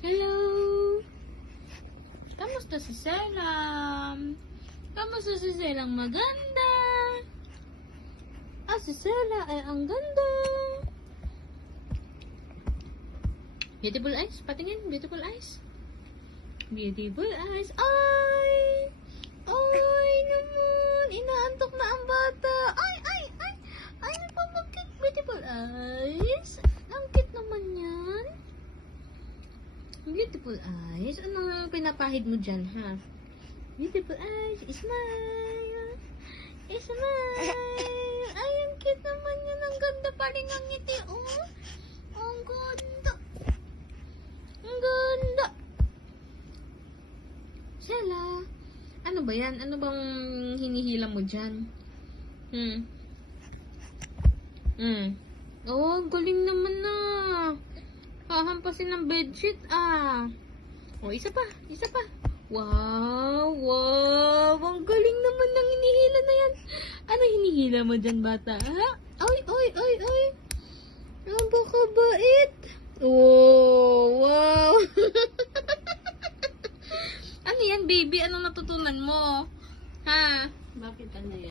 Hello! Kamusta si Selam? Kamusta si Selang maganda? Si Sela ay ang ganda. Beautiful eyes. Patingin. Beautiful eyes. Beautiful eyes. Ay! Ay naman. Inaantok na ang bata. Ay! Ay, napamagkit. Beautiful eyes. Ang cute naman yan. Beautiful eyes. Ano pinapahid mo dyan, ha? Beautiful eyes. Smile. Smile. Ay, ang cute naman yan. Ang ganda pa rin ang ngiti, oh. Ang ganda. Ang ganda. Sela, ano ba yan? Ano bang hinihila mo dyan? Oh, ang galing naman na. Hahampasin ng bedsheet, Oh, isa pa. Wow, ang galing naman ng hinihila na yan. Ano hinihila mo dyan, bata? Ha? Ay. Napakabait. Oh, wow. Ano yan, baby? Anong natutunan mo? Ha? Bakit ano yan?